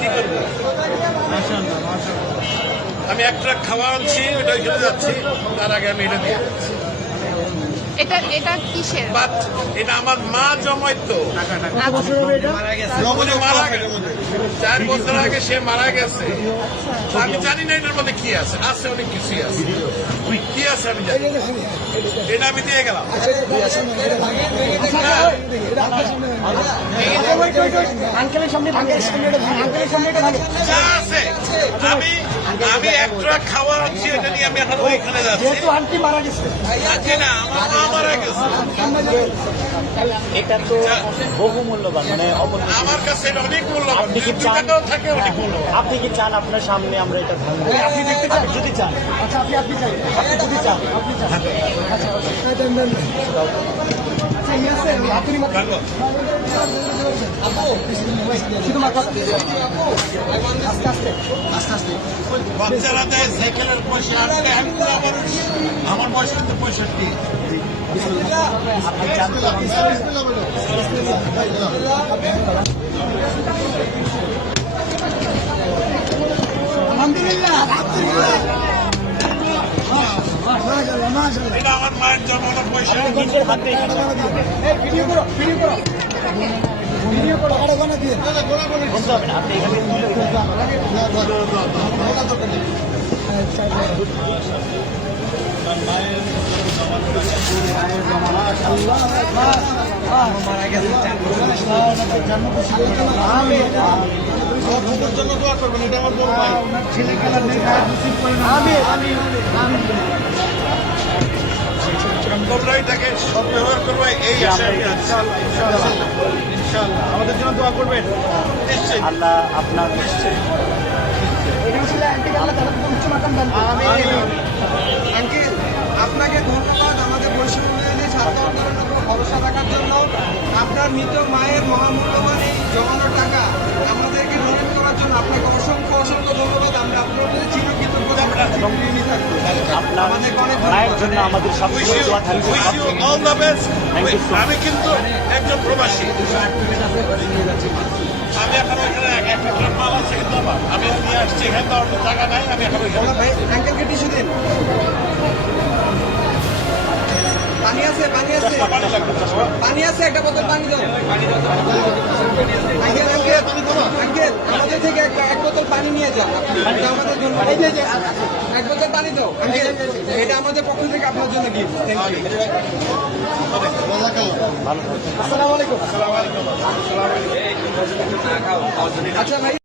কি করবো? আমি এক ট্রাক খাওয়া আনছি, ওটা ওইখানে যাচ্ছি, তার আগে আমি এটা দিয়ে এটা কিসের? বাট এটা আমার মা জমাইতো, মারা গেছে 4 বছর আগে, সে মারা গেছে। আমি জানি না এটার মধ্যে কি আছে, আছে অনেক কিছুই আছে, কি আছে আমি জানি, এটা আমি দিয়ে গেলাম। যা আছে আমি এক ট্রাক খাওয়া আনছি, এটা নিয়ে আমি এখন ওইখানে যাচ্ছি। না, আমার মা মারা গেছে। এটা তো বহু মূল্যবান, মানে আমার কাছে এটা অনেক মূল্যবান, 2 টাকাও থাকে অনেক মূল্যবান। আপনি কি চান আপনার সামনে আমরা এটা ভাঙবো? আপনি দেখতে চান? যদি চান, আচ্ছা, আপনি চান, আপনি যদি চান, আপনি চান। আচ্ছা, আপনি ভালো। শুধু মাথা আস্তে আস্তে আস্তে আস্তে বাচ্চারা দেয় সাইকেলের পয়সা, আমার বয়স কিন্তু 65। এটা আমার মায়ের জন্মানোর পয়সা। নিজের হাতে ভিডিও করো, ভিডিও করো, ভিডিও করো, আরে গোনা দিয়ে বলতে হবে না, আপনি এখানে মারা গেছে। জন্য দোয়া করবেন, এটা আমার বড় ভাই। ছেলে খেলার তোমরাই তাকে সদ্ব্যবহার করবে, এই আশা আমি আছি। ইনশাআল্লাহ আমাদের জন্য দোয়া করবেন, নিশ্চয়ই। আল্লাহ আপনার আঙ্কেল, আপনাকে ধন্যবাদ আমাদের বৈষম্য বিরোধী ছাত্র আন্দোলনের উপর ভরসা রাখার জন্য। আপনার মৃত মায়ের মহামূল্যবান এই জমানো টাকা আমাদেরকে ডোনেট করার জন্য আপনাকে অসংখ্য অসংখ্য ধন্যবাদ। আমরা আপনার প্রতি চিরকৃতজ্ঞতা থাকবো। আপনার মায়ের জন্য আমাদের সবসময় দোয়া থাকবে। Wish you all the best. Thank you so much. আমি কিন্তু একজন প্রবাসী, আমি এখন ওইখানে একটা ট্রাক মাল আছে কিন্তু আমার, আমি নিয়ে আসছি, এখানে তো অন্য টাকা নাই, আমি এখন ওইখানে। আঙ্কেলকে টিস্যু দিন। পানি আছে, পানি আছে, পানি লাগবে তো সবার। পানি আছে, একটা বোতল পানি দাও। আঙ্কেল, আঙ্কেল, আঙ্কেল, আমাদের থেকে এক বোতল পানি নিয়ে যান। এটা আমাদের জন্য, এই যে, এক বোতল পানি দাও আঙ্কেল, এটা আমাদের পক্ষ থেকে আপনার জন্য গিফট। Thank you. আসসালামু আলাইকুম। আচ্ছা ভাই।